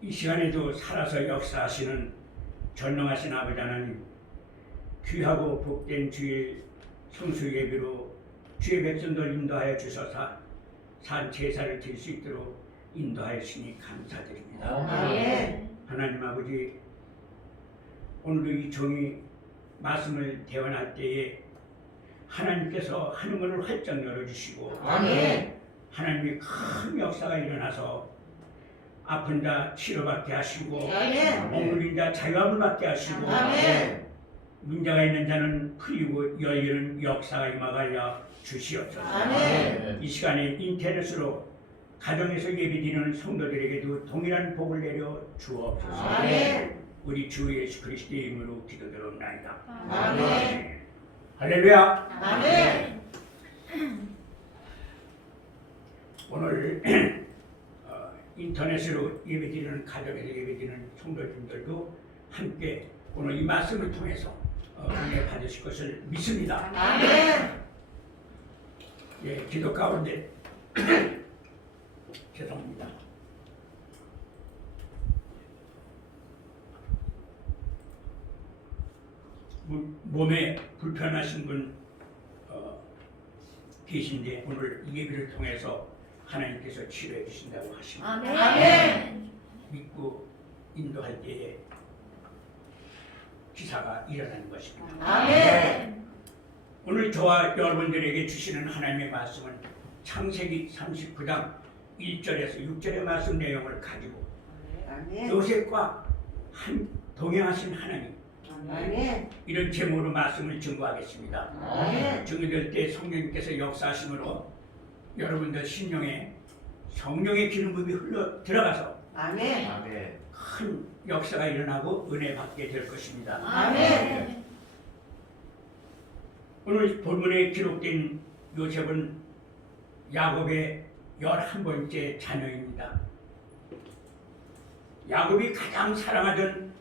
이 시간에도 살아서 역사하시는 전능하신 아버지 하나님, 귀하고 복된 주일 성수 예배로 주의 백성들 인도하여 주셔서 산 제사를 드릴 수 있도록 인도하시니 감사드립니다. 아멘. 하나님 아버지, 오늘도 이 종이 말씀을 대원할 때에 하나님께서 하늘문을 활짝 열어주시고 아멘. 하나님이 큰 역사가 일어나서 아픈 자 치료받게 하시고 아멘. 억눌린 자 자유함을 받게 하시고 아멘. 문제가 있는 자는 풀리고 열리는 역사가 임하여 주시옵소서. 아멘. 이 시간에 인터넷으로 가정에서 예배드리는 성도들에게도 동일한 복을 내려 주옵소서. 아멘. 우리 주 예수 그리스도의 이름으로 기도드립나이다. 아멘. 할렐루야. 아멘. 오늘 인터넷으로 예배드리는 가정에서 예배드리는 성도님들도 함께 오늘 이 말씀을 통해서 은혜 받으실 것을 믿습니다. 아멘. 예, 기도 가운데 죄송합니다. 몸에 불편하신 분 계신데 오늘 이 예배를 통해서 하나님께서 치료해 주신다고 하십니다. 아멘. 믿고 인도할 때에 기사가 일어나는 것입니다. 아멘. 오늘 저와 여러분들에게 주시는 하나님의 말씀은 창세기 39장 1절에서 6절의 말씀 내용을 가지고 아멘. 요셉과 동행하신 하나님, 아멘. 이런 제목으로 말씀을 증거하겠습니다. 아멘. 증거될 때 성령님께서 역사하심으로 여러분들 심령에 성령의 기름 부음이 흘러 들어가서 아멘. 큰 역사가 일어나고 은혜 받게 될 것입니다. 아멘. 오늘 본문에 기록된 요셉은 야곱의 11번째 자녀입니다. 야곱이 가장 사랑하던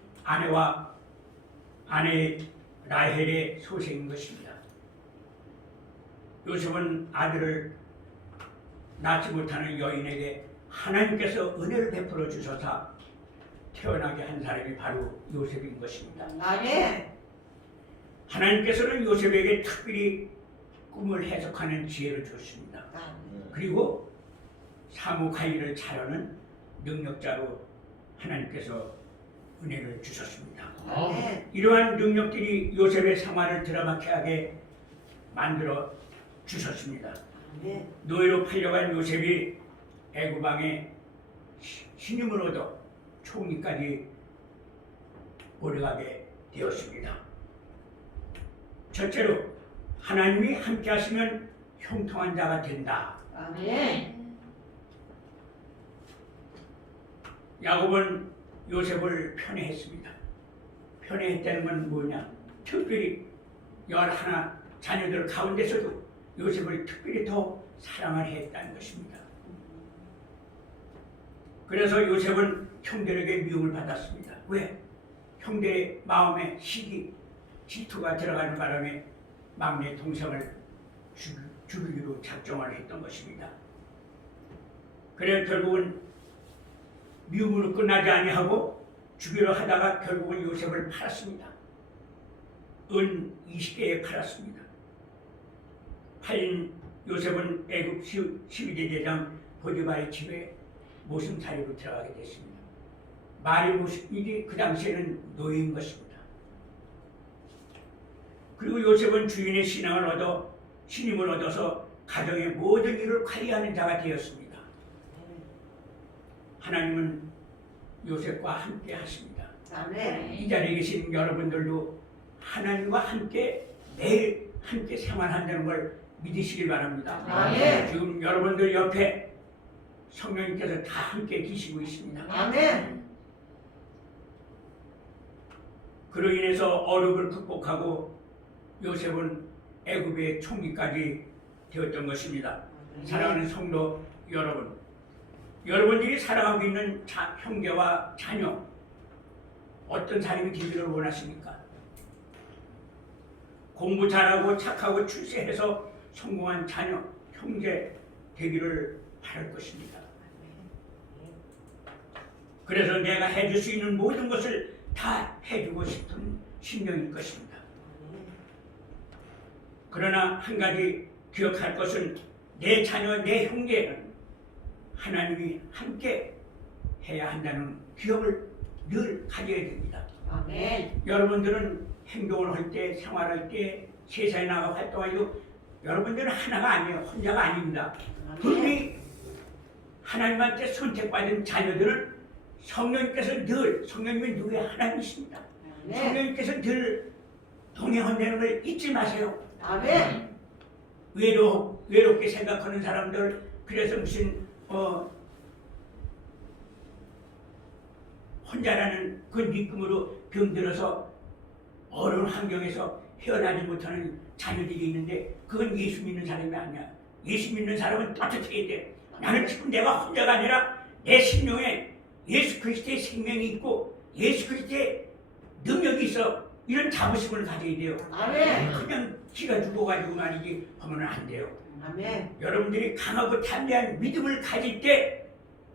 아내 라헬의 소생인 것입니다. 요셉은 아들을 낳지 못하는 여인에게 하나님께서 은혜를 베풀어 주셔서 태어나게 한 사람이 바로 요셉인 것입니다. 아멘. 하나님께서는 요셉에게 특별히 꿈을 해석하는 지혜를 주셨습니다. 그리고 사무 관리를 잘하는 능력자로 하나님께서 은혜를 주셨습니다. 아멘. 이러한 능력들이 요셉의 생활을 드라마틱하게 하게 만들어 주셨습니다. 아멘. 노예로 팔려간 요셉이 애굽 왕의 신임을 얻어 총리까지 오래가게 되었습니다. 첫째로 하나님이 함께 하시면 형통한 자가 된다. 아멘. 야곱은 요셉을 편애했습니다. 편애했다는 건 뭐냐? 특별히 11 자녀들 가운데서도 요셉을 특별히 더 사랑을 했다는 것입니다. 그래서 요셉은 형들에게 미움을 받았습니다. 왜? 형들의 마음에 시기, 질투가 들어가는 바람에 막내 동생을 죽이기로 작정을 했던 것입니다. 그래 결국은 미움으로 끝나지 아니하고 죽이려 하다가 결국은 요셉을 팔았습니다. 은 20개에 팔았습니다. 팔린 요셉은 애굽 12대 대장 보디바의 집에 모심살이로 들어가게 됐습니다. 말이 이게 그 당시에는 노예인 것입니다. 그리고 요셉은 주인의 신임을 얻어서 가정의 모든 일을 관리하는 자가 되었습니다. 하나님은 요셉과 함께 하십니다. 아멘. 이 자리에 계신 여러분들도 하나님과 함께 매일 함께 생활한다는 걸 믿으시길 바랍니다. 아멘. 지금 여러분들 옆에 성령님께서 다 함께 계시고 있습니다. 아멘. 그로 인해서 어려움을 극복하고 요셉은 애굽의 총리까지 되었던 것입니다. 사랑하는 성도 여러분, 여러분들이 사랑하고 있는 형제와 자녀, 어떤 사람이 되기를 원하십니까? 공부 잘하고 착하고 출세해서 성공한 자녀, 형제 되기를 바랄 것입니다. 그래서 내가 해줄 수 있는 모든 것을 다 해주고 싶은 심령일 것입니다. 그러나 한 가지 기억할 것은 내 자녀, 내 형제는 하나님이 함께 해야 한다는 기억을 늘 가져야 됩니다. 아멘. 여러분들은 행동을 할 때, 생활할 때, 세상에 나가 활동하고 여러분들은 하나가 아니에요. 혼자가 아닙니다. 분명히 하나님한테 선택받은 자녀들은 성령님께서 늘, 성령님이 누구의 하나님이십니다. 성령님께서 늘 동행한다는 걸 잊지 마세요. 아멘. 외롭게 생각하는 사람들, 그래서 무슨 혼자라는 그 느낌으로 병들어서 어려운 환경에서 헤어나지 못하는 자녀들이 있는데 그건 예수 믿는 사람이 아니야. 예수 믿는 사람은 따뜻해야 돼. 나는 지금 내가 혼자가 아니라 내 심령에 예수 그리스도의 생명이 있고 예수 그리스도의 능력이 있어. 이런 자부심을 가져야 돼요. 아멘. 그냥 기가 죽어가지고 말이지 하면 안 돼요. 아멘. 여러분들이 강하고 담대한 믿음을 가질 때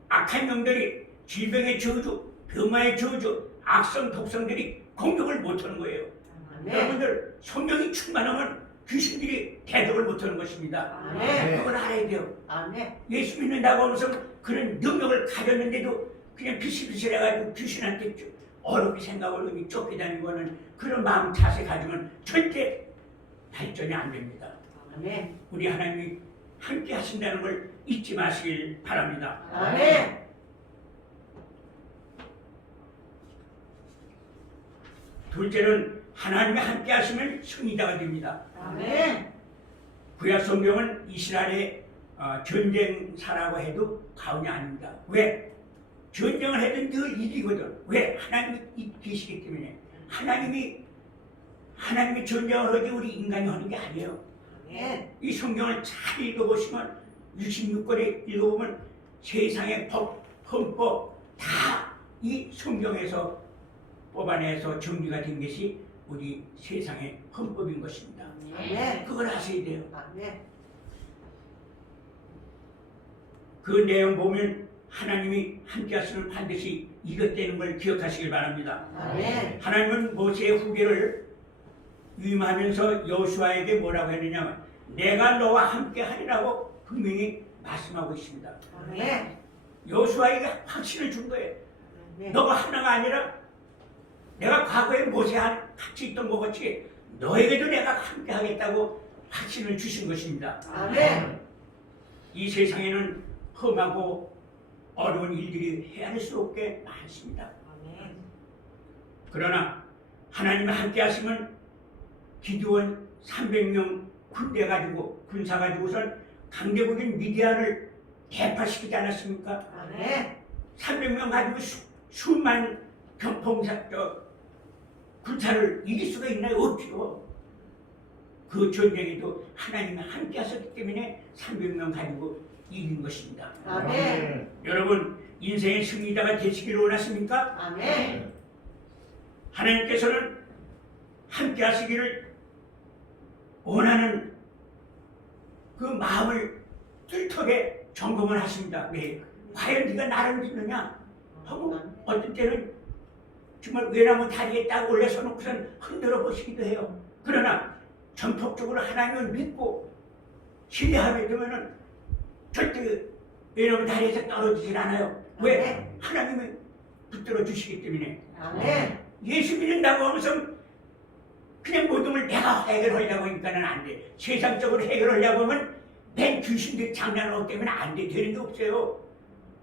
악한 영들이 질병의 저주, 병마의 저주, 악성 독성들이 공격을 못하는 거예요. 아멘. 여러분들 성령이 충만하면 귀신들이 대적을 못하는 것입니다. 아멘. 그걸 알아야 돼요. 아멘. 예수 믿는다고 하면서 그런 능력을 가졌는데도 그냥 비실비실해가지고 귀신한테 어렵게 생각을 쫓겨다니는 거는 그런 마음 자세 가지면 절대 발전이 안 됩니다. 아멘. 우리 하나님이 함께 하신다는 걸 잊지 마시길 바랍니다. 아멘. 둘째는 하나님이 함께 하시면 승리자가 됩니다. 아멘. 구약 성경은 이스라엘의 전쟁사라고 해도 과언이 아닙니다. 왜? 전쟁을 해도 늘 이기거든. 왜? 하나님이 계시기 때문에. 하나님이 전쟁을 하지 우리 인간이 하는 게 아니에요. 아멘. 이 성경을 잘 읽어보시면 66권에 읽어보면 세상의 법, 헌법 다 이 성경에서 뽑아내서 정리가 된 것이 우리 세상의 헌법인 것입니다. 아멘. 그걸 아셔야 돼요. 아멘. 그 내용 보면 하나님이 함께 하시면 반드시 이것되는 걸 기억하시길 바랍니다. 아멘. 하나님은 모세의 후계를 위임하면서 여호수아에게 뭐라고 했느냐, 내가 너와 함께 하리라고 분명히 말씀하고 있습니다. 아멘. 여호수아에게 확신을 준 거예요. 아멘. 너가 하나가 아니라 내가 과거에 모세와 같이 있던 것 같이 너에게도 내가 함께 하겠다고 확신을 주신 것입니다. 아멘. 이 세상에는 험하고 어려운 일들이 헤아릴 수 없게 많습니다. 아멘. 그러나 하나님이 함께 하시면 기드온 300명 군대 가지고 군사 가지고선 강대국인 미디안을 대파시키지 않았습니까? 아멘. 300명 가지고 수만 군사를 이길 수가 있나요? 없죠. 그 전쟁에도 하나님이 함께 하셨기 때문에 300명 가지고 이긴 것입니다. 아멘. 여러분 인생의 승리자가 되시기를 원하십니까? 아멘. 하나님께서는 함께 하시기를 원하는 그 마음을 뚫터게 점검을 하십니다. 왜? 과연 네가 나를 믿느냐? 하고 어떤 때는 정말 외나무 다리에 딱 올려서 놓고선 흔들어 보시기도 해요. 그러나 전폭적으로 하나님을 믿고 신뢰하게 되면은 절대 외나무 다리에서 떨어지질 않아요. 왜? 하나님이 붙들어 주시기 때문에. 아멘. 예수 믿는다고 하면서 그냥 모든 걸 내가 해결하려고 하니까는 안 돼. 세상적으로 해결하려고 하면 맨 귀신들 장난하기 때문에 안 돼. 되는 게 없어요.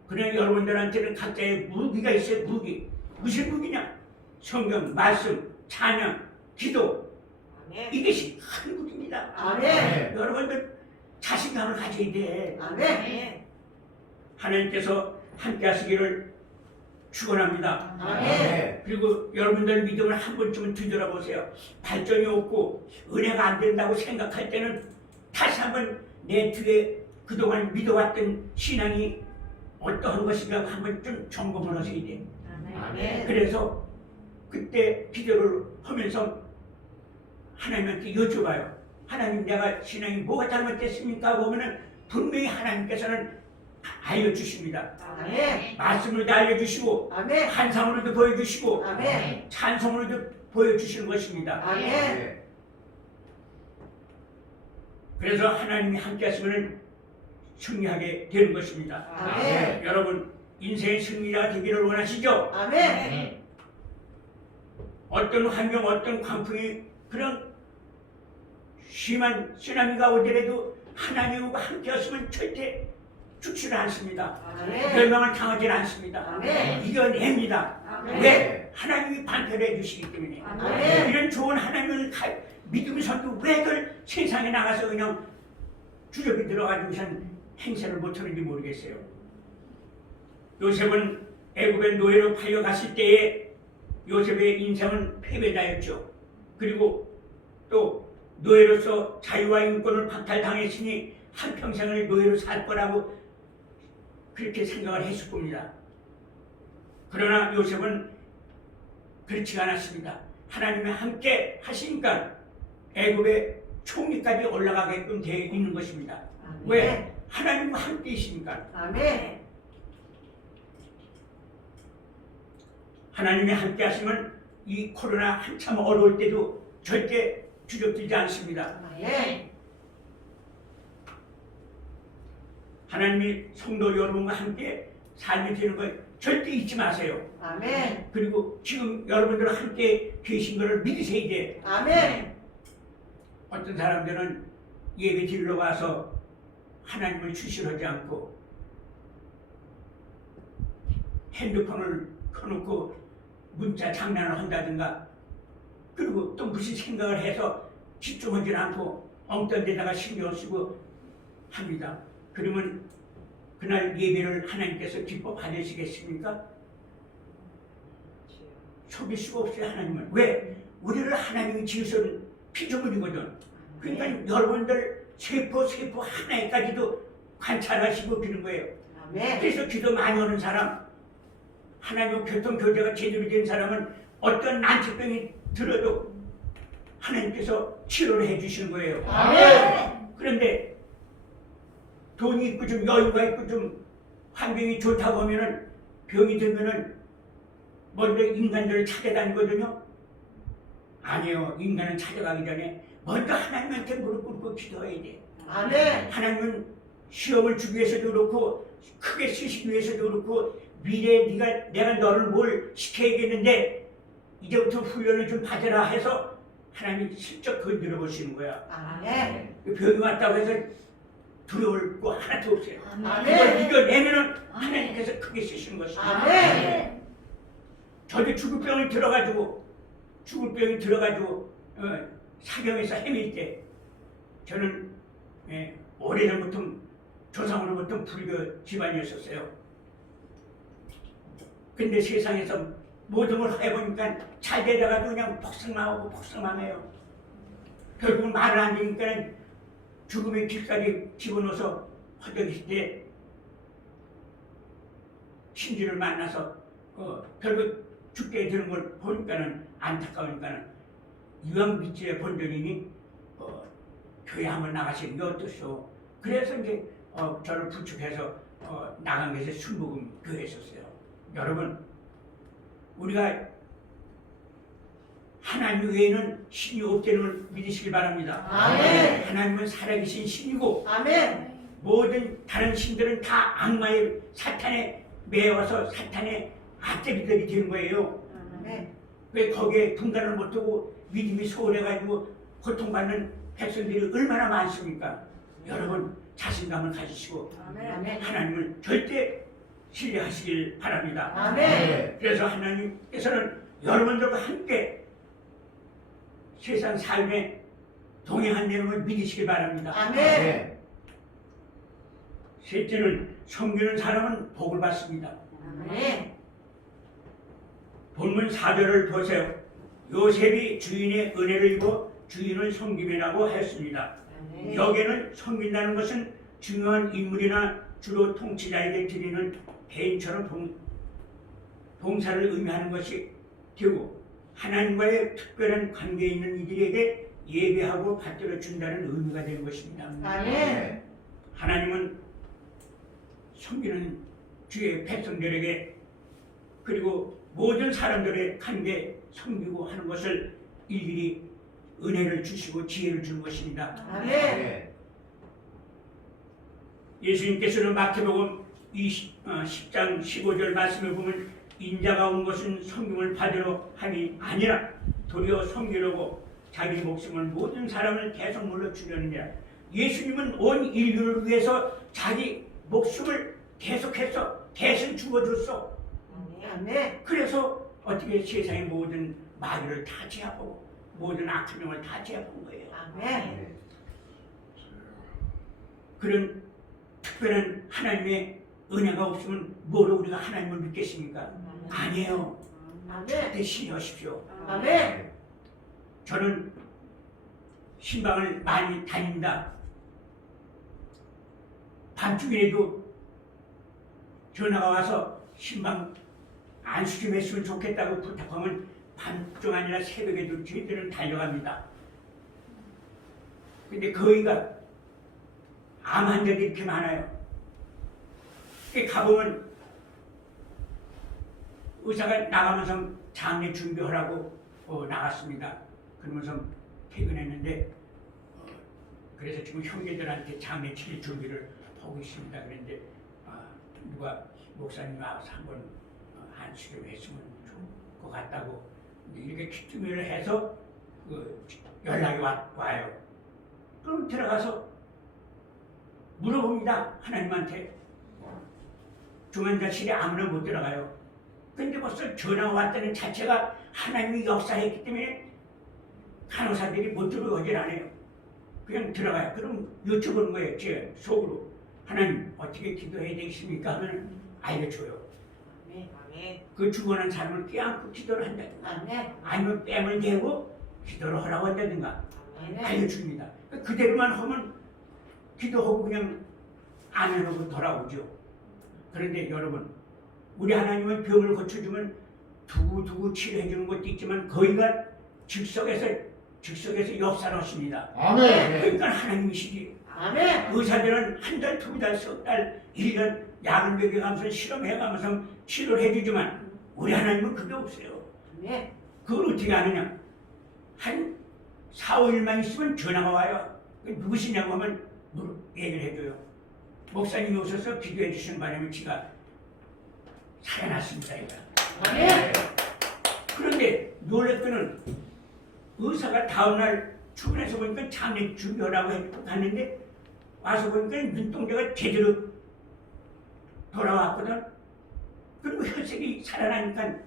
그러나 여러분들한테는 각자의 무기가 있어요. 무기. 무슨 무기냐? 성경, 말씀, 찬양, 기도. 아멘. 이것이 큰 무기입니다. 아멘. 여러분들 자신감을 가져야 돼. 아멘. 하나님께서 함께 하시기를 축원합니다. 아멘. 그리고 여러분들 믿음을 한 번쯤은 뒤돌아보세요. 발전이 없고 은혜가 안 된다고 생각할 때는 다시 한번 내 뒤에 그동안 믿어왔던 신앙이 어떠한 것인가 한번 좀 점검을 하셔야 돼. 아멘. 그래서 그때 기도를 하면서 하나님한테 여쭤봐요. 하나님, 내가 신앙이 뭐가 잘못됐습니까? 보면은 분명히 하나님께서는 알려주십니다. 아멘. 말씀으로도 알려주시고 아멘. 환상으로도 보여주시고 아멘. 찬송으로도 보여주시는 것입니다. 아멘. 그래서 하나님이 함께 하시면 승리하게 되는 것입니다. 아멘. 여러분 인생의 승리자가 되기를 원하시죠? 아멘. 어떤 환경, 어떤 광풍이 그런 심한 쓰나미가 오더라도 하나님과 함께 하시면 절대 죽지를 않습니다. 아멘. 멸망을 당하지 않습니다. 아멘. 이겨냅니다. 아멘. 왜? 하나님이 반패를 해주시기 때문에. 아멘. 이런 좋은 하나님을 믿음의 선도 왜들 세상에 나가서 그냥 주접이 들어가지고선 행세를 못하는지 모르겠어요. 요셉은 애굽의 노예로 팔려갔을 때에 요셉의 인생은 패배자였죠. 그리고 또 노예로서 자유와 인권을 박탈당했으니 한평생을 노예로 살 거라고 그렇게 생각을 했을 겁니다. 그러나 요셉은 그렇지 않았습니다. 하나님이 함께 하시니까 애굽의 총리까지 올라가게끔 되어 있는 것입니다. 왜? 하나님과 함께 있으니까. 아멘. 하나님이 함께 하시면 이 코로나 한참 어려울 때도 절대 주저들지 않습니다. 아멘. 하나님이 성도 여러분과 함께 삶이 되는 걸 절대 잊지 마세요. 아멘. 그리고 지금 여러분들 함께 계신 것을 믿으셔야 돼. 아멘. 어떤 사람들은 예배 드리러 와서 하나님을 주시하지 않고 핸드폰을 켜놓고 문자 장난을 한다든가 그리고 또 무슨 생각을 해서 집중하지 않고 엉뚱한 데다가 신경 쓰고 합니다. 그러면 그날 예배를 하나님께서 기뻐 받으시겠습니까? 속일 수가 없어요. 하나님은. 왜? 우리를 하나님이 지으신 피조물이거든. 그러니까 여러분들 세포 하나에까지도 관찰하시고 그런 거예요. 아멘. 그래서 기도 많이 하는 사람, 하나님과 교통교제가 제대로 된 사람은 어떤 난치병이 들어도 하나님께서 치료를 해주시는 거예요. 아멘. 그런데 돈이 있고 좀 여유가 있고 좀 환경이 좋다고 하면은 병이 들면은 먼저 인간들을 찾아다니거든요. 아니요. 인간은 찾아가기 전에 먼저 하나님한테 무릎 꿇고 기도해야 돼. 아멘. 하나님은 시험을 주기 위해서도 그렇고 크게 쓰시기 위해서도 그렇고 미래에 내가 너를 뭘 시켜야겠는데 이제부터 훈련을 좀 받으라 해서 하나님이 슬쩍 건드려 보시는 거야. 아멘. 병이 왔다고 해서 두려울 거 하나도 없어요. 아멘. 이걸 이겨내면은 하나님께서 크게 쓰시는 것입니다. 아멘. 저도 죽을 병이 들어가지고 사경에서 헤맬 때 저는 오래전부터 조상으로부터 불교 집안이었었어요. 근데 세상에서 모든 걸 해보니까 잘 되다가도 그냥 폭삭망해요. 결국은 말을 안 되니까 죽음의 길까지 집어넣어서 허덕일 때 신주를 만나서 결국 죽게 되는 걸 보니까는 안타까우니까는 이왕 밑에 본전이니 교회 한번 나가시는 게 어떠시오? 그래서 이제 저를 부축해서 나간 것이 순복음 교회였었어요. 여러분, 우리가 하나님 외에는 신이 없다는 걸 믿으시기 바랍니다. 아멘. 하나님은 살아계신 신이고 아멘. 모든 다른 신들은 다 악마의 사탄에 매여서 사탄의 앞제비들이 되는 거예요. 아멘. 왜 거기에 분간을 못하고 믿음이 소홀해가지고 고통받는 백성들이 얼마나 많습니까? 여러분 자신감을 가지시고 아멘. 하나님을 절대 신뢰하시길 바랍니다. 아멘. 그래서 하나님께서는 여러분들과 함께 세상 삶에 동행한다는 걸 믿으시길 바랍니다. 아멘. 셋째는 섬기는 사람은 복을 받습니다. 아멘. 본문 4절을 보세요. 요셉이 주인의 은혜를 입어 주인을 섬기매라고 했습니다. 아멘. 여기에는 섬긴다는 것은 중요한 인물이나 주로 통치자에게 드리는 대인처럼 봉사를 의미하는 것이 되고 하나님과의 특별한 관계에 있는 이들에게 예배하고 받들어 준다는 의미가 되는 것입니다. 아멘. 하나님은 섬기는 주의 백성들에게 그리고 모든 사람들의 관계 섬기고 하는 것을 일일이 은혜를 주시고 지혜를 주는 것입니다. 아멘. 예수님께서는 마태복음 10장 15절 말씀을 보면 인자가 온 것은 섬김을 받으러 함이 아니라 도리어 섬기려고 자기 목숨을 모든 사람을 대속물로 주려느니라. 예수님은 온 인류를 위해서 자기 목숨을 계속해서 대신 죽어줬어. 아멘. 그래서 어떻게 세상의 모든 마귀를 다 제압하고 모든 악투명을 다 제압한 거예요. 아멘. 그런 특별한 하나님의 은혜가 없으면 뭐로 우리가 하나님을 믿겠습니까? 아니에요. 아멘. 절대 신뢰하십시오. 아멘. 저는 신방을 많이 다닙니다. 밤중에도 전화가 와서 신방 안수 좀 했으면 좋겠다고 부탁하면 밤중 아니라 새벽에도 저희들은 달려갑니다. 근데 거기가 암 환자들이 이렇게 많아요. 가보면 의사가 나가면서 장례 준비하라고 나갔습니다. 그러면서 퇴근했는데 그래서 지금 형제들한테 장례 치를 준비를 하고 있습니다. 그런데 누가 목사님 와서 한번 안수 좀 했으면 좋을 것 같다고 이렇게 기tum을 해서 연락이 와요. 그럼 들어가서 물어봅니다. 하나님한테. 중환자실에 아무나 못 들어가요. 근데 벌써 전화가 왔다는 자체가 하나님이 역사했기 때문에 간호사들이 못 들어오질 않아요. 그냥 들어가요. 그럼 여쭤보는 거예요. 제 속으로. 하나님 어떻게 기도해야 되겠습니까? 하면 알려줘요. 아멘. 그 죽어난 사람을 껴안고 기도를 한다든가 아멘. 아니면 뺨을 대고 기도를 하라고 한다든가 아멘. 알려줍니다. 그대로만 하면 기도하고 그냥 안 하고 돌아오죠. 그런데 여러분, 우리 하나님은 병을 고쳐주면 두고두고 치료해주는 것도 있지만 거기가 즉석에서 역사를 하십니다. 아멘. 그러니까 하나님이시지. 아멘. 의사들은 한 달, 두 달, 석 달, 1년 약을 먹여가면서 실험해가면서 치료를 해주지만 우리 하나님은 그게 없어요. 아멘. 그걸 어떻게 하느냐? 한 4, 5일만 있으면 전화가 와요. 누구시냐고 하면 얘기를 해줘요. 목사님이 오셔서 기도해 주시는 바람에 지가 살아났습니다. 아멘. 그런데 놀랍게는 의사가 다음날 출근해서 보니까 장례 준비하라고 해서 갔는데 와서 보니까 눈동자가 제대로 돌아왔거든. 그리고 혈색이 살아나니까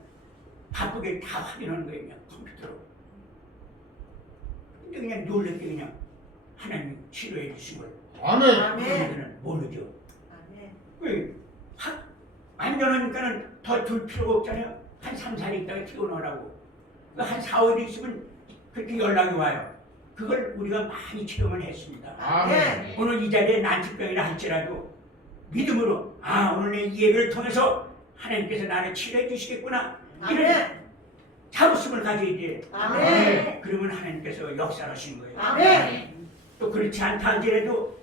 바쁘게 다 확인하는 거예요. 그냥 컴퓨터로. 근데 그냥 놀랍게 그냥 하나님 치료해 주신 걸 아멘. 우리들은 모르죠. 아멘. 왜? 안전하니까는 더 둘 필요가 없잖아요. 한 3, 4일 있다가 퇴원하라고. 한 4, 5일 있으면 그렇게 연락이 와요. 그걸 우리가 많이 체험을 했습니다. 아멘. 오늘 이 자리에 난치병이라 할지라도 믿음으로 오늘 이 예배를 통해서 하나님께서 나를 치료해 주시겠구나. 이런 아멘. 자부심을 가져야 돼. 아멘. 그러면 하나님께서 역사하신 거예요. 아멘. 또 그렇지 않다 할지라도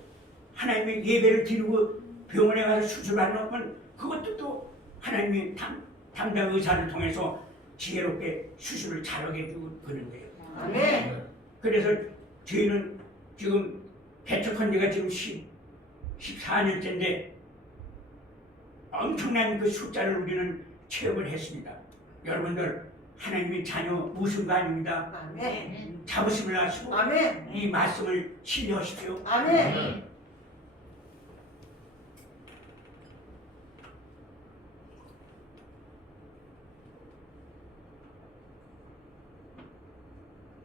하나님의 예배를 드리고 병원에 가서 수술하는 건 그것도 또 하나님의 담당 의사를 통해서 지혜롭게 수술을 잘하게 해주고 그런 거예요. 아멘. 그래서 저희는 지금 개척한 지가 지금 14년째인데 엄청난 그 숫자를 우리는 체험을 했습니다. 여러분들 하나님의 자녀 무슨가 아닙니다. 아멘. 자부심을 하시고 아멘. 이 말씀을 신뢰하십시오. 아멘.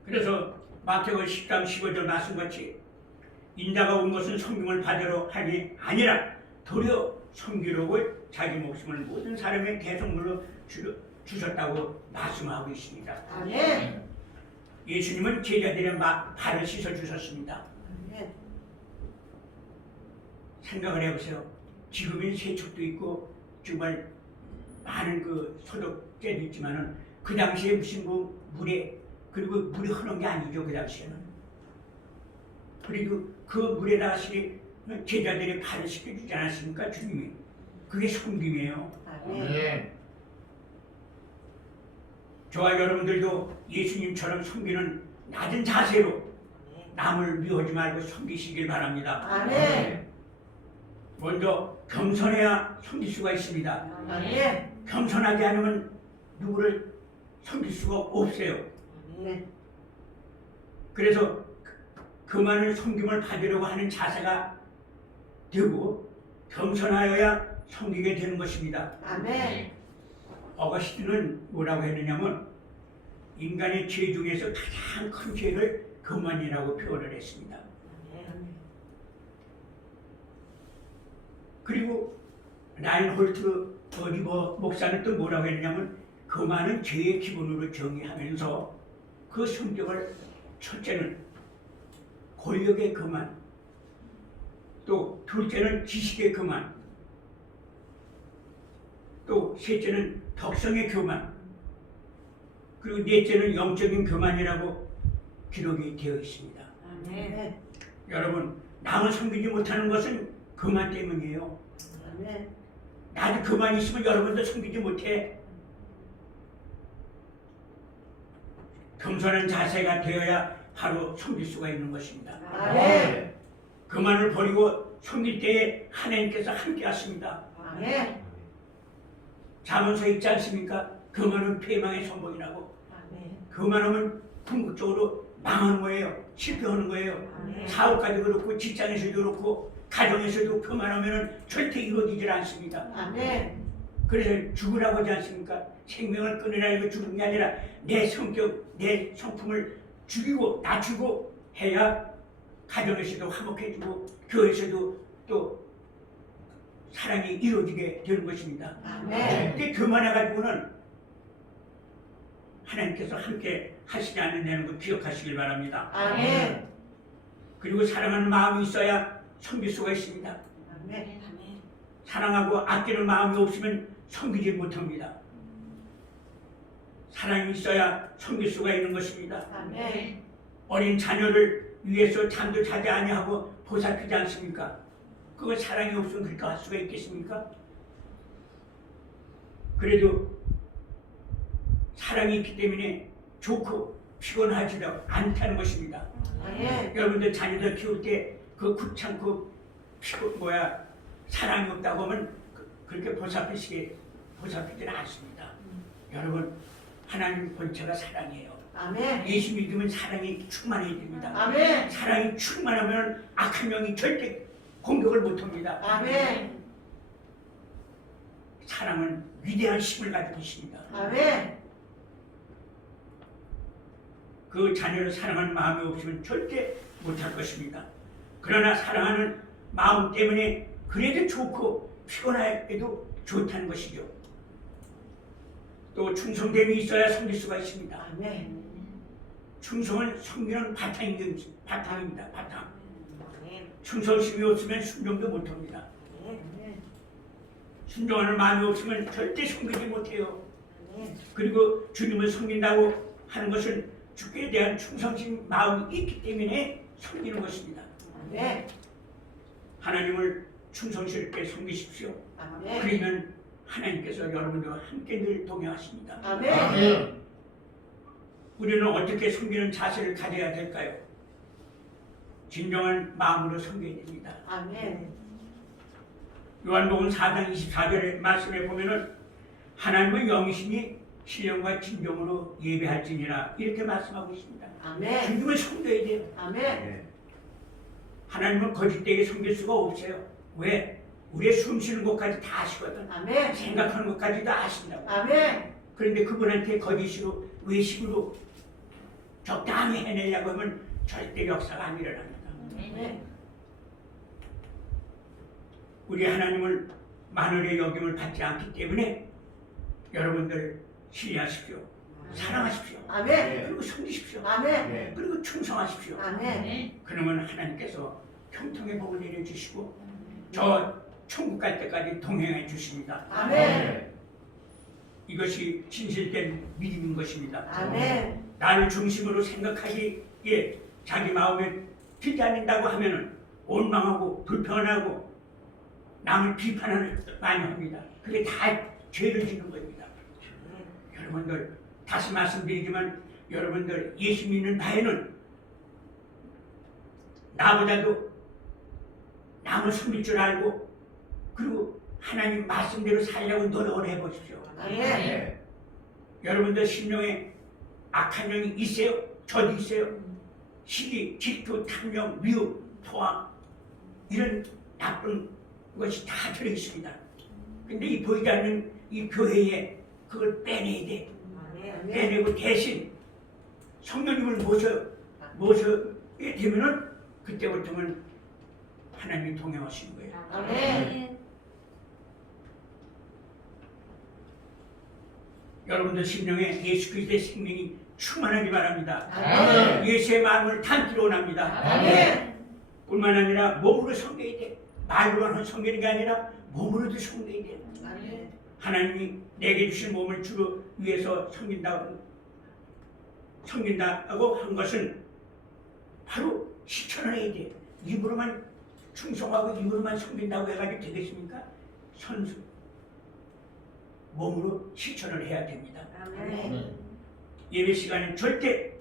그래서 마태복음 10장 15절 말씀같이 인자가 온 것은 섬김을 받으러 하니 아니라 도리어 섬기려고 자기 목숨을 모든 사람의 대속물로 주셨다고 말씀하고 있습니다. 아멘. 예수님은 제자들의 발을 씻어주셨습니다. 아멘. 생각을 해보세요. 지금은 세척도 있고 정말 많은 그 소독제도 있지만은 그 당시에 무슨 뭐 물에 그리고 물이 흐른 게 아니죠. 그 당시에는. 그리고 그 물에다가 제자들이 발을 씻겨주지 않았습니까? 주님이. 그게 섬김이에요. 아멘. 저와 여러분들도 예수님처럼 섬기는 낮은 자세로 남을 미워하지 말고 섬기시길 바랍니다. 아멘. 먼저 겸손해야 섬길 수가 있습니다. 아멘. 겸손하지 않으면 누구를 섬길 수가 없어요. 아멘. 그래서 그 많은 섬김을 받으려고 하는 자세가 되고 겸손하여야 섬기게 되는 것입니다. 아멘. 어거스틴은 뭐라고 했느냐면 인간의 죄 중에서 가장 큰 죄를 거만이라고 표현을 했습니다. 그리고 라인홀트 리버 목사는 또 뭐라고 했냐면 거만은 죄의 기본으로 정의하면서 그 성격을 첫째는 권력의 거만, 또 둘째는 지식의 거만, 또 셋째는 덕성의 교만, 그리고 넷째는 영적인 교만이라고 기록이 되어 있습니다. 아멘. 여러분, 남을 섬기지 못하는 것은 교만 때문이에요. 아멘. 나도 교만이 있으면 여러분도 섬기지 못해. 겸손한 자세가 되어야 바로 섬길 수가 있는 것입니다. 아멘. 교만을 버리고 섬길 때에 하나님께서 함께 하십니다. 아멘. 잠언서에 있지 않습니까? 교만은 패망의 선봉이라고. 아멘. 교만하면 궁극적으로 망하는 거예요. 실패하는 거예요. 아멘. 사업가도 그렇고 직장에서도 그렇고 가정에서도 교만하면 절대 이루어지질 않습니다. 아멘. 그래서 죽으라고 하지 않습니까? 생명을 끊으라 이거 죽는 게 아니라 내 성격, 내 성품을 죽이고 낮추고 해야 가정에서도 화목해지고 교회에서도 또 사랑이 이루어지게 되는 것입니다. 아멘. 근데 교만해가지고는 하나님께서 함께 하시지 않는다는 거 기억하시길 바랍니다. 아멘. 그리고 사랑하는 마음이 있어야 섬길 수가 있습니다. 아멘. 사랑하고 아끼는 마음이 없으면 섬기지 못합니다. 사랑이 있어야 섬길 수가 있는 것입니다. 아멘. 어린 자녀를 위해서 잠도 자지 아니하고 보살피지 않습니까? 그거 사랑이 없으면 그렇게 할 수가 있겠습니까? 그래도 사랑이 있기 때문에 좋고 피곤하지도 않다는 것입니다. 아멘. 여러분들 자녀들 키울 때 그 굳창고 사랑이 없다고 하면 그렇게 보살피지는 않습니다. 여러분, 하나님 본체가 사랑이에요. 아멘. 예수 믿으면 사랑이 충만해야 됩니다. 아멘. 사랑이 충만하면 악한 영이 절대 공격을 못합니다. 아멘. 사랑은 위대한 힘을 가지고 있습니다. 아멘. 그 자녀를 사랑하는 마음이 없으면 절대 못할 것입니다. 그러나 사랑하는 마음 때문에 그래도 좋고 피곤해도 좋다는 것이죠. 또 충성됨이 있어야 섬길 수가 있습니다. 아멘. 충성은 섬기는 바탕입니다. 바탕. 아멘. 충성심이 없으면 순종도 못합니다. 아멘. 순종하는 마음이 없으면 절대 섬기지 못해요. 아멘. 그리고 주님을 섬긴다고 하는 것은 주께 대한 충성심 마음이 있기 때문에 섬기는 것입니다. 아멘. 하나님을 충성스럽게 섬기십시오. 아멘. 그러면 하나님께서 여러분들과 함께 늘 동행하십니다. 아멘. 우리는 어떻게 섬기는 자세를 가져야 될까요? 진정한 마음으로 섬겨야 됩니다. 아멘. 요한복음 4장 24절의 말씀에 보면은 하나님의 영이시니 신령과 진정으로 예배할지니라 이렇게 말씀하고 있습니다. 아멘. 주님을 섬겨야 돼요. 아멘. 하나님은 거짓되게 섬길 수가 없어요. 왜? 우리의 숨 쉬는 것까지 다 아시거든. 아멘. 생각하는 것까지 다 아신다고. 아멘. 그런데 그분한테 거짓으로 외식으로 적당히 해내려고 하면 절대 역사가 안 일어납니다. 아멘. 우리 하나님을 만월의 여김을 받지 않기 때문에 여러분들 신뢰하십시오. 사랑하십시오. 아멘. 그리고 섬기십시오. 아멘. 그리고 충성하십시오. 아멘. 그러면 하나님께서 형통의 복을 내려주시고 저 천국 갈 때까지 동행해 주십니다. 아멘. 이것이 진실된 믿음인 것입니다. 아멘. 나를 중심으로 생각하기에 자기 마음에 들지 않는다고 하면은 원망하고 불편하고 남을 비판을 많이 합니다. 그게 다 죄를 짓는 겁니다. 여러분들 다시 말씀드리지만 여러분들 예수 믿는 나에는 나보다도 남을 숨길 줄 알고 그리고 하나님 말씀대로 살려고 노력을 해보십시오. 아멘. 여러분들 심령에 악한 영이 있어요? 저도 있어요. 시기, 질투, 탐욕, 미움, 포함 이런 나쁜 것이 다 들어있습니다. 근데 이 보이지 않는 이 교회에 그걸 빼내야 돼. 빼내고 대신 성령님을 모셔게 되면은 그때부터는 하나님이 동행하시는 거예요. 아멘. 여러분들 심령에 예수 그리스도의 생명이 충만하기 바랍니다. 아멘. 예수의 마음을 담기로 원합니다. 아멘. 뿐만 아니라 몸으로 섬겨야 돼. 말로만 섬기는 게 아니라 몸으로도 섬겨야 돼. 아멘. 하나님이 내게 주신 몸을 주로 위해서 섬긴다고 한 것은 바로 실천을 해야 돼. 입으로만 충성하고 입으로만 섬긴다고 해가지고 되겠습니까? 선수 몸으로 실천을 해야 됩니다. 아멘. 예배 시간은 절대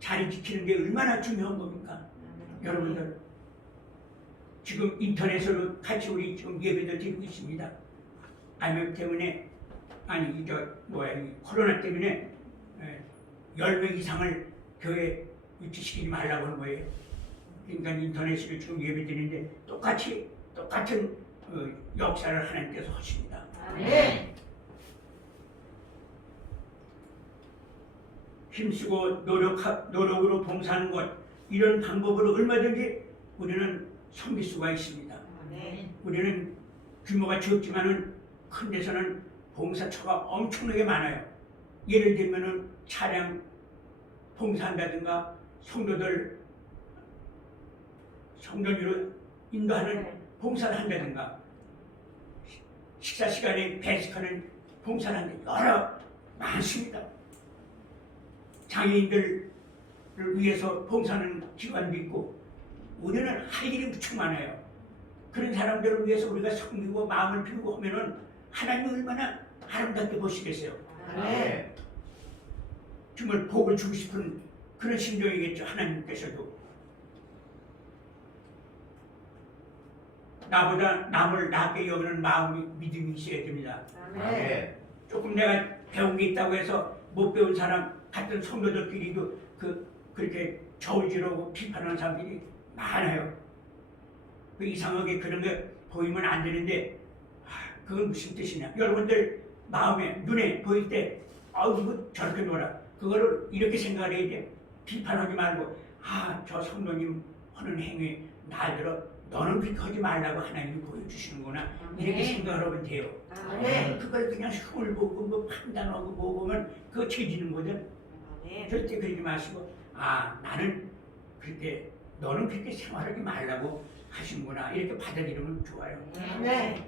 자리 지키는 게 얼마나 중요한 겁니까? 여러분들 지금 인터넷으로 같이 우리 지금 예배도 드리고 있습니다. 암염 때문에 아니 이 코로나 때문에 10명 이상을 교회에 유치시키지 말라고 하는 거예요. 그러니까 인터넷으로 지금 예배 드리는데 똑같은 역사를 하나님께서 하십니다. 아멘. 힘쓰고 노력으로 봉사하는 것 이런 방법으로 얼마든지 우리는 섬길 수가 있습니다. 아멘. 우리는 규모가 적지만은 큰 데서는 봉사처가 엄청나게 많아요. 예를 들면은 차량 봉사한다든가 성도들 성전으로 인도하는 봉사를 한다든가 식사 시간에 배식하는 봉사를 하는 여러 많습니다. 장애인들을 위해서 봉사하는 기관도 있고 우리는 할 일이 무척 많아요. 그런 사람들을 위해서 우리가 섬기고 마음을 비우고 하면은 하나님이 얼마나 아름답게 보시겠어요. 아멘. 정말 복을 주고 싶은 그런 심정이겠죠. 하나님께서도 나보다 남을 낮게 여기는 마음이 믿음이 있어야 됩니다. 아멘. 조금 내가 배운 게 있다고 해서 못 배운 사람 같은 성도들끼리도 그렇게 저울질하고 비판하는 사람들이 많아요. 그 이상하게 그런 게 보이면 안 되는데 그건 무슨 뜻이냐? 여러분들 마음에 눈에 보일 때 이거 저렇게 놀아. 그거를 이렇게 생각을 해야 돼. 비판하지 말고 저 성도님 하는 행위 나더러 너는 그렇게 하지 말라고 하나님이 보여주시는구나. 이렇게 생각을 하면 돼요. 아멘. 그걸 그냥 흉을 보고 뭐 판단하고 뭐 보면 그거 죄지는 거든. 절대 그러지 마시고 나는 그렇게 너는 그렇게 생활하지 말라고 하시는구나. 이렇게 받아들이면 좋아요. 아멘.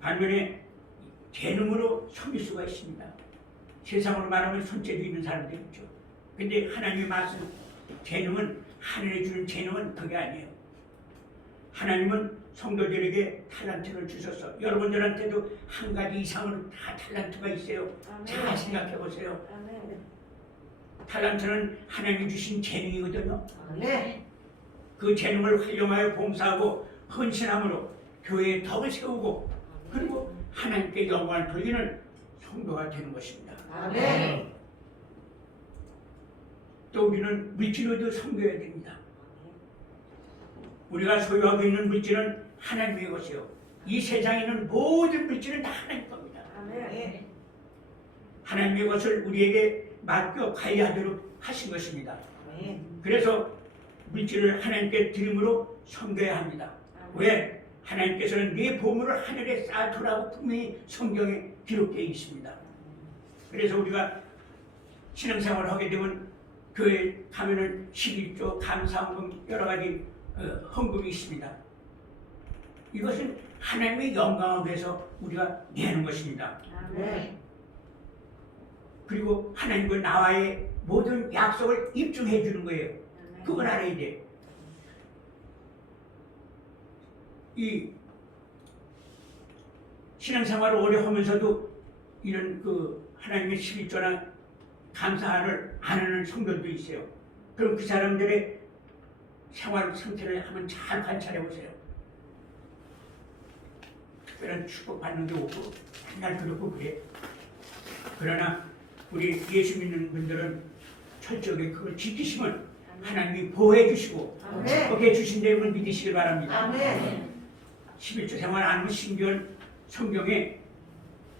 반면에 재능으로 섬길 수가 있습니다. 세상으로 말하면 손재주 있는 사람들이 있죠. 근데 하나님의 말씀 재능은 하늘에 주는 재능은 그게 아니에요. 하나님은 성도들에게 탈란트를 주셔서 여러분들한테도 한 가지 이상은 다 탈란트가 있어요. 잘 생각해 보세요. 탈란트는 하나님이 주신 재능이거든요. 아멘. 그 재능을 활용하여 봉사하고 헌신함으로 교회의 덕을 세우고 그리고 하나님께 영광을 돌리는 성도가 되는 것입니다. 아멘. 또 우리는 물질로도 섬겨야 됩니다. 우리가 소유하고 있는 물질은 하나님의 것이요. 이 세상에 있는 모든 물질은 다 하나님 겁니다. 아멘. 하나님의 것을 우리에게 맡겨 관리하도록 하신 것입니다. 아멘. 그래서 물질을 하나님께 드림으로 섬겨야 합니다. 왜? 하나님께서는 네 보물을 하늘에 쌓아두라고 분명히 성경에 기록되어 있습니다. 그래서 우리가 신앙생활을 하게 되면 교회 가면은 11조, 감사헌금 여러 가지 헌금이 있습니다. 이것은 하나님의 영광을 위해서 우리가 내는 것입니다. 아멘. 그리고 하나님과 나와의 모든 약속을 입증해 주는 거예요. 그걸 알아야 돼. 이 신앙생활을 오래 하면서도 이런 그 하나님의 11조나 감사를 안 하는 성도들도 있어요. 그럼 그 사람들의 생활 상태를 한번 잘 관찰해 보세요. 특별한 축복받는 게 오고 맨날 그렇고 그래. 그러나 우리 예수 믿는 분들은 철저하게 그걸 지키시면 하나님이 보호해 주시고 아멘. 축복해 주신다는 믿으시길 바랍니다. 아멘. 11조 생활 안 하면 신기한 성경에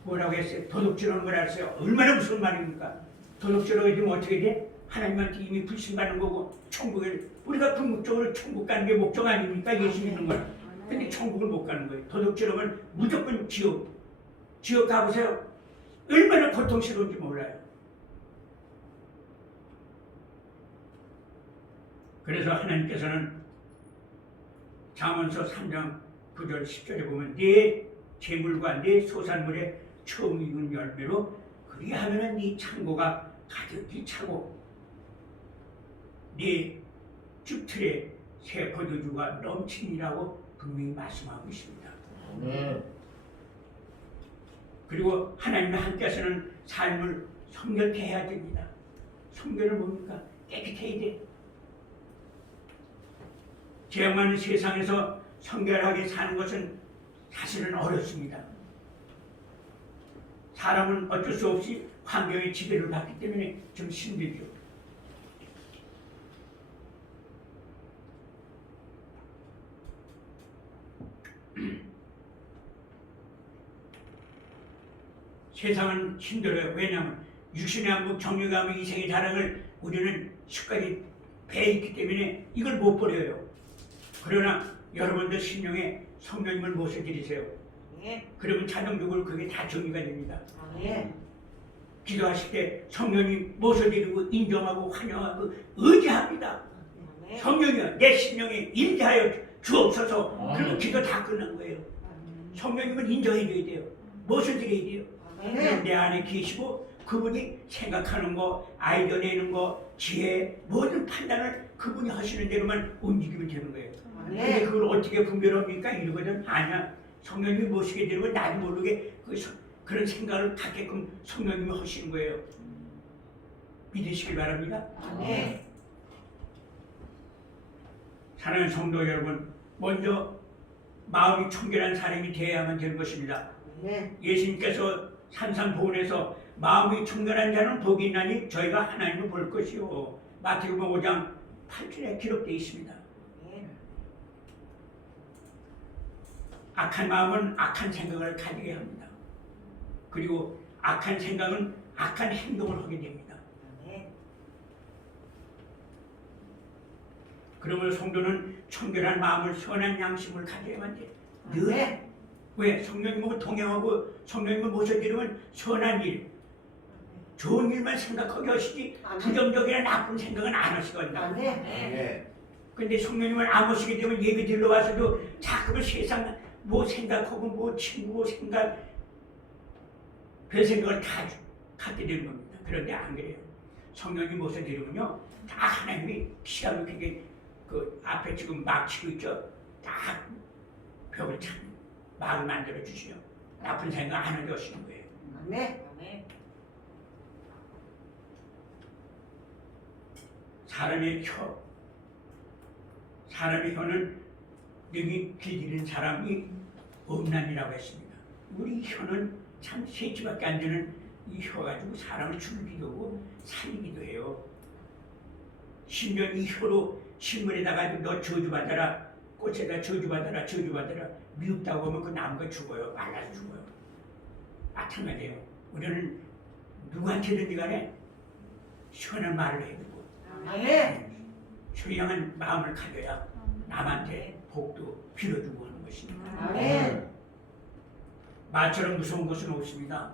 뭐라고 했어요? 도둑질하는 걸 알았어요. 얼마나 무서운 말입니까? 도둑질하게 되면 어떻게 돼? 하나님한테 이미 불신받는 거고 천국에 우리가 궁극적으로 천국 가는 게 목적 아닙니까? 예수 믿는 걸. 근데 천국을 못 가는 거예요. 도둑질하면 무조건 지옥 가보세요. 얼마나 고통스러운지 몰라요. 그래서 하나님께서는 잠언서 3장 9절 10절에 보면 네 재물과 네 소산물에 처음 익은 열매로 그리하면은 네 창고가 가득히 차고 네 줍틀에 새 포도주가 넘치니라고 분명히 말씀하고 있습니다. 아멘. 그리고 하나님과 함께 하시는 삶을 성결케 해야 됩니다. 성결은 뭡니까? 깨끗해야 돼. 죄악 많은 세상에서 성결하게 사는 것은 사실은 어렵습니다. 사람은 어쩔 수 없이 환경의 지배를 받기 때문에 좀 힘들죠. 세상은 힘들어요. 왜냐하면 육신의 한국 정욕하면 이생의 자랑을 우리는 습관이 배에 있기 때문에 이걸 못 버려요. 그러나 여러분들 심령에 성령님을 모셔드리세요. 그러면 자동적으로 그게 다 정리가 됩니다. 아멘. 기도하실 때 성령님 모셔드리고 인정하고 환영하고 의지합니다. 성령이여 내 심령에 임재하여 주옵소서. 그러면 기도 다 끝난 거예요. 성령님은 인정해줘야 돼요. 모셔드려야 돼요. 그럼 내 안에 계시고 그분이 생각하는 거, 아이디어 내는 거, 지혜, 모든 판단을 그분이 하시는 대로만 움직이면 되는 거예요. 근데 그걸 어떻게 분별합니까? 이러거든. 아니야. 성령님이 모시게 되면 나도 모르게 그런 생각을 갖게끔 성령님이 하시는 거예요. 믿으시길 바랍니다. 아멘. 사랑하는 성도 여러분, 먼저 마음이 청결한 사람이 되어야만 되는 것입니다. 예수님께서 산상보훈에서 마음이 청결한 자는 복이 있나니 저희가 하나님을 볼 것이요. 마태복음 5장 8절에 기록되어 있습니다. 악한 마음은 악한 생각을 가지게 합니다. 그리고 악한 생각은 악한 행동을 하게 됩니다. 그러므로 성도는 청결한 마음을 선한 양심을 가져야만 돼요. 늘 왜? 성령님하고 동행하고 성령님을 모셔드리면 선한 일, 좋은 일만 생각하게 하시지 부정적이나 나쁜 생각은 안 하시거든요. 아멘. 근데 성령님을 안 모시게 되면 예배 드리러 와서도 자꾸 세상 뭐 생각하고 뭐 친구 생각 별 생각을 다 갖게 되는 겁니다. 그런데 안 그래요. 성령님 모셔드리면요 다 하나님이 기가 막히게 그 앞에 지금 막 치고 있죠. 다 벽을 찾는 막을 만들어 주시죠. 나쁜 생각 안 하게 하시는 거예요. 사람의 혀는 능히 길들이는 사람이 없나니라고 했습니다. 우리 혀는 참 세치밖에 안 되는 이 혀 가지고 사람을 죽이기도 하고 살리기도 해요. 심지어 이 혀로 식물에다가 너 저주받아라, 꽃에다 저주받아라 미흡다고 하면 그 나무가 죽어요. 말라서 죽어요. 마찬가지예요. 우리는 누구한테든지 간에 시원한 말을 해야 되고 효량한 마음을 가져야 남한테 복도 빌어주고 하는 것입니다. 말처럼 무서운 것은 없습니다.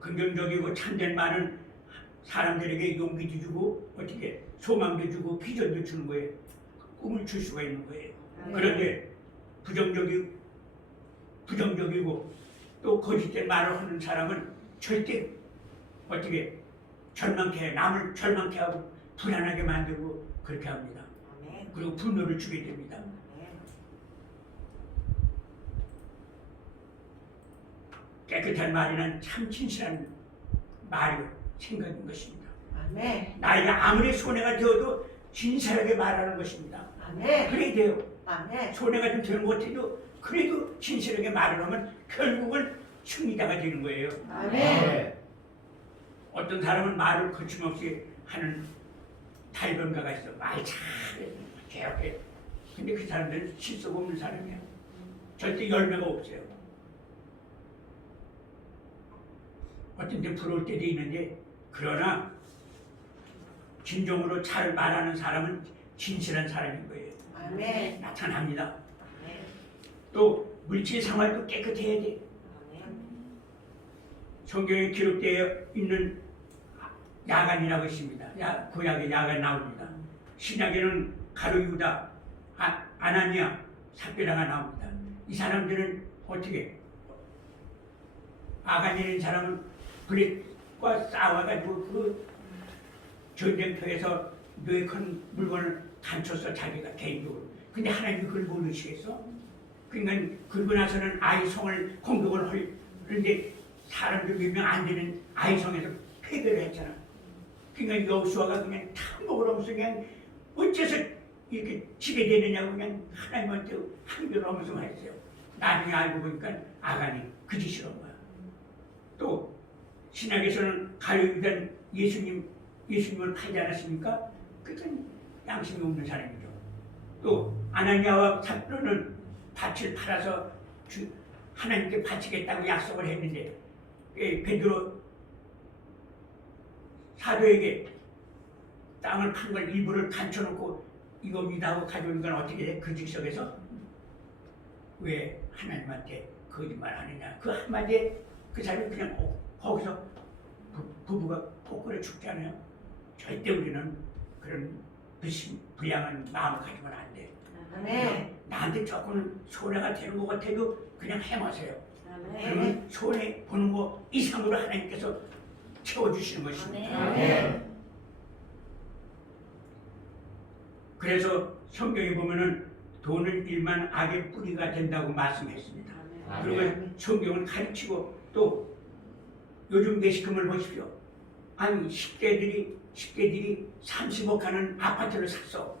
긍정적이고 참된 말은 사람들에게 용기도 주고 어떻게 소망도 주고 비전도 주는 거예요. 꿈을 줄 수가 있는 거예요. 그런데 부정적이고 또 거짓된 말을 하는 사람은 절대 어떻게 남을 절망케 하고 불안하게 만들고 그렇게 합니다. 그리고 분노를 주게 됩니다. 깨끗한 말이란 참 진실한 말이 생각인 것입니다. 아멘. 나에게 아무리 손해가 되어도 진실하게 말하는 것입니다. 아멘. 그래야 돼요. 아멘. 손해가 좀 덜 못해도 그래도 진실하게 말을 하면 결국은 승리자가 되는 거예요. 아멘. 어떤 사람은 말을 거침없이 하는 탈변가가 있어. 말 잘해. 개혁해. 근데 그 사람들은 실속 없는 사람이야. 절대 열매가 없어요. 어떤 데 부러울 때도 있는데 그러나 진정으로 잘 말하는 사람은 진실한 사람인 거예요. 아멘. 나타납니다. 아멘. 또 물질 생활도 깨끗해야 돼. 성경에 기록되어 있는 야간이라고 있습니다. 구약에 야간 나옵니다. 신약에는 가룟 유다, 아나니아, 삽비라가 나옵니다. 이 사람들은 어떻게? 아간이라는 사람은 블랙과 싸워가지고 그 전쟁터에서 뇌큰 물건을 감췄어 자기가 개인적으로. 근데 하나님이 그걸 모르시겠어? 그러니까 그러고 나서는 아이성을 공격을 하는데 사람들 몇 명 안 되는 아이성에서 패배를 했잖아. 그러니까 여호수아가 그냥 탁 먹으러면서 그냥 어째서 이렇게 지게 되느냐고 그냥 하나님한테 한결 하면서 말했어요. 나중에 알고 보니까 아간이 그 짓을 한 거야. 또 신약에서는 가룟유다는 예수님을 팔지 않았습니까? 그러니까 양심이 없는 사람이죠. 또 아나니아와 삽비라는 밭을 팔아서 하나님께 바치겠다고 약속을 했는데 베드로 사도에게 땅을 판 걸 일부를 감춰놓고 이거 믿다고 가져온 건 어떻게 돼? 그 즉석에서 왜 하나님한테 거짓말 하느냐? 그 한마디에 그 사람이 그냥 거기서 부부가 코골에 죽잖아요. 절대 우리는 그런 불량한 마음을 가지면 안 돼. 아멘. 나한테 조금 손해가 되는 것 같아도 그냥 해마세요. 아멘. 그러면 손해 보는 거 이상으로 하나님께서 채워주시는 것입니다. 아멘. 그래서 성경에 보면은 돈은 일만 악의 뿌리가 된다고 말씀했습니다. 그리고 성경을 가르치고 또 요즘 매스컴을 보십시오. 아니 10대들이 30억 하는 아파트를 샀어.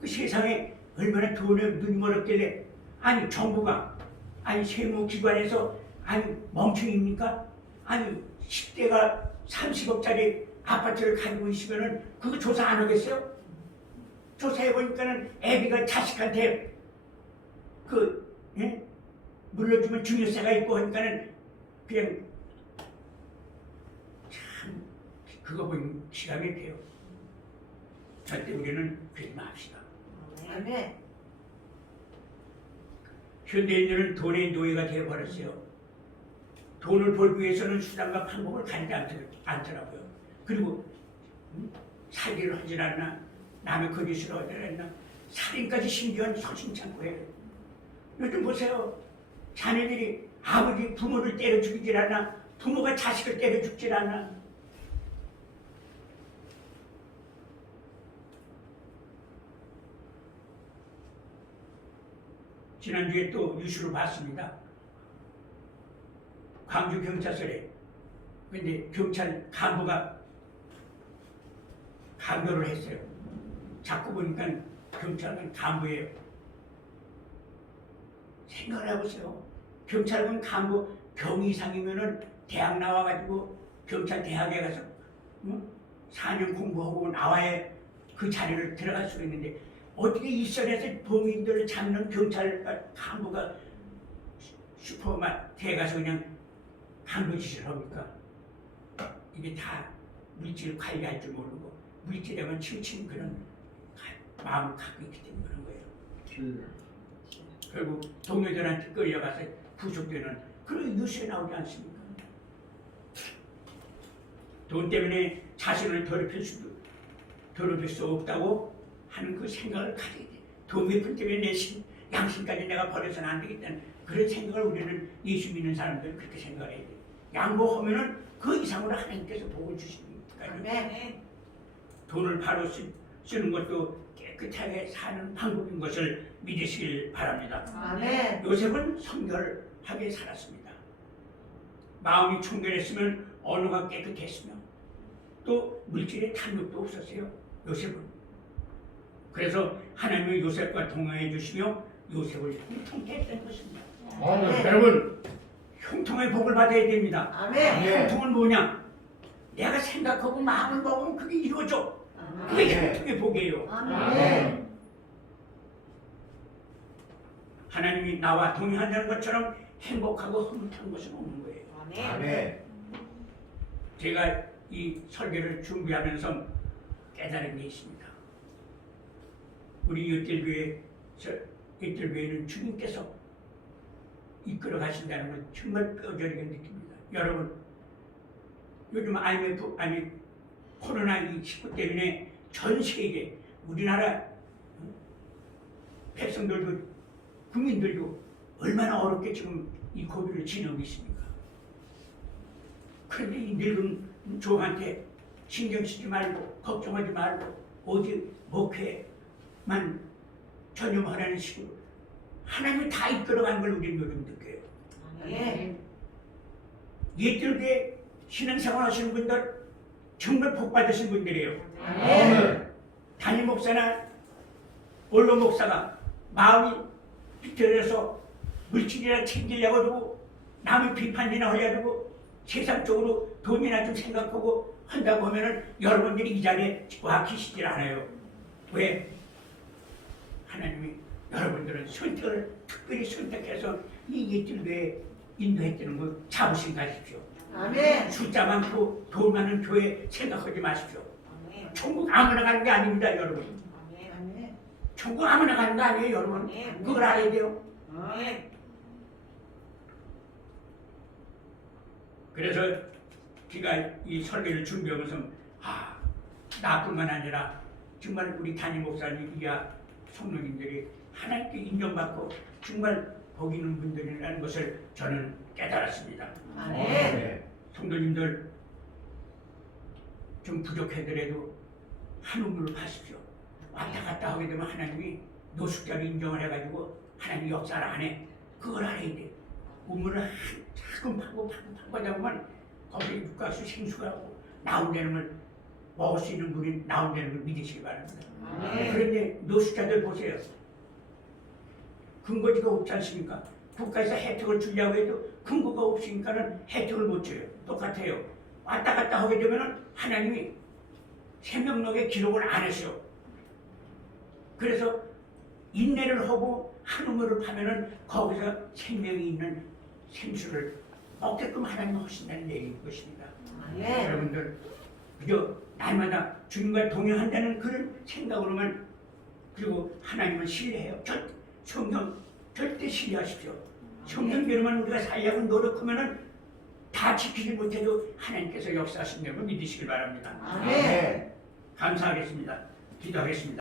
그 세상에 얼마나 돈에 눈이 멀었길래 아니 정부가 아니 세무기관에서 아니 멍청입니까? 아니 10대가 30억짜리 아파트를 가지고 있으면은 그거 조사 안 하겠어요? 조사해보니까는 애비가 자식한테 물려주면 증여세가 있고 하니까는 그냥 참 그거 보면 기가 막혀요. 절대 우리는 그러지 맙시다. 아멘. 현대인들은 돈의 노예가 되어버렸어요. 돈을 벌기 위해서는 수단과 방법을 가리지 않더라고요. 그리고 사기를 하질 않나, 남의 거짓을 하질 않나, 살인까지 심지어 서심찮고 해요. 요즘 보세요. 자녀들이 아버지 부모를 때려 죽이질 않나, 부모가 자식을 때려 죽질 않나. 지난주에 또 뉴스를 봤습니다. 광주 경찰서에 근데 경찰 간부가 강도를 했어요. 자꾸 보니까 경찰은 간부예요. 생각을 해보세요. 경찰은 간부 경위 이상이면은 대학 나와가지고 경찰 대학에 가서 4년 공부하고 나와야 그 자리를 들어갈 수 있는데 어떻게 이 선에서 범인들을 잡는 경찰 간부가 슈퍼마트에 가서 그냥 간부 짓을 합니까? 이게 다 물질 관리할 줄 모르고 물질에만 치우친 그런 마음을 갖고 있기 때문에 그런 거예요. 결국 동료들한테 끌려가서 부속되는 그런 뉴스에 나오지 않습니까? 돈 때문에 자신을 더럽힐 수 없다고 하는 그 생각을 가져야 돼. 돈 몇 푼 때문에 내 양심까지 내가 버려서는 안 되겠다는 그런 생각을 우리는 예수 믿는 사람들은 그렇게 생각해야 돼. 양보하면은 그 이상으로 하나님께서 복을 주시니까요. 아멘. 돈을 바로 쓰는 것도 깨끗하게 사는 방법인 것을 믿으시길 바랍니다. 아멘. 요셉은 성결하게 살았습니다. 마음이 청결했으면 언어가 깨끗했으며 또 물질의 탐욕도 없었어요. 요셉은. 그래서 하나님은 요셉과 동행해 주시며 요셉을 형통케 했던 것입니다. 여러분, 형통의 복을 받아야 됩니다. 아멘. 형통은 뭐냐? 내가 생각하고 마음을 먹으면 그게 이루어져. 그게 형통의 복이에요. 아멘. 하나님이 나와 동행한다는 것처럼 행복하고 흐뭇한 것은 없는 거예요. 아멘. 제가 이 설교를 준비하면서 깨달은 게 있습니다. 우리 이틀교회는 주님께서 이끌어 가신다는 걸 정말 뼈저리게 느낍니다. 여러분, 요즘 IMF 아니 코로나19 때문에 전 세계 우리나라 백성들도 국민들도 얼마나 어렵게 지금 이 고비를 지내고 있습니까? 그런데 이 늙은 조한테 신경 쓰지 말고 걱정하지 말고 어디 목회만 전념하라는 식으로 하나님이 다 이끌어가는 걸 우리는 요즘 느껴요. 아멘. 옛들에 신앙생활 하시는 분들 정말 복 받으신 분들이에요. 아멘. 담임 목사나 원로 목사가 마음이 비틀어서 물질이나 챙기려고 하고 남의 비판이나 하려고 세상적으로 돈이나 좀 생각하고 한다고 하면은 여러분들이 이 자리에 와 계시질 않아요. 왜? 하나님이 여러분들은 선택을 특별히 선택해서 이 예술교회에 인도했다는 걸 자부심 가십시오. 아멘. 숫자 많고 돈 많은 교회 생각하지 마십시오. 아멘. 천국 아무나 가는 게 아닙니다, 여러분. 아멘. 천국 아무나 가는 거 아니에요, 여러분. 그걸 알아야 돼요. 아멘. 그래서 제가 이 설교를 준비하면서 나뿐만 아니라 정말 우리 담임 목사님이야 성도님들이 하나님께 인정받고 정말 복 있는 분들이라는 것을 저는 깨달았습니다. 아멘. 성도님들 좀 부족하더라도 한우물을 파십시오. 왔다 갔다 하게 되면 하나님이 노숙자를 인정을 해가지고 하나님이 역사를 안 해. 그걸 알아야 돼. 우물을 자꾸 파고 하다 보면 거기에 육가수 생수가 오고 나온다는 걸 먹을 수 있는 물이 나온다는 걸 믿으시기 바랍니다. 아멘. 그런데 노숙자들 보세요. 근거지가 없지 않습니까? 국가에서 혜택을 주려고 해도 근거가 없으니까는 혜택을 못 줘요. 똑같아요. 왔다 갔다 하게 되면은 하나님이 생명록에 기록을 안 하셔. 그래서 인내를 하고 한 우물을 파면은 거기서 생명이 있는 생수를 먹게끔 하나님이 하신다는 얘기인 것입니다. 아멘. 여러분들 그저 날마다 주님과 동행한다는 그런 생각으로만 그리고 하나님을 신뢰해요. 성경 절대 신뢰하십시오. 성경대로만 우리가 살려고 노력하면은 다 지키지 못해도 하나님께서 역사하신다는 걸 믿으시길 바랍니다. 아멘. 감사하겠습니다. 기도하겠습니다.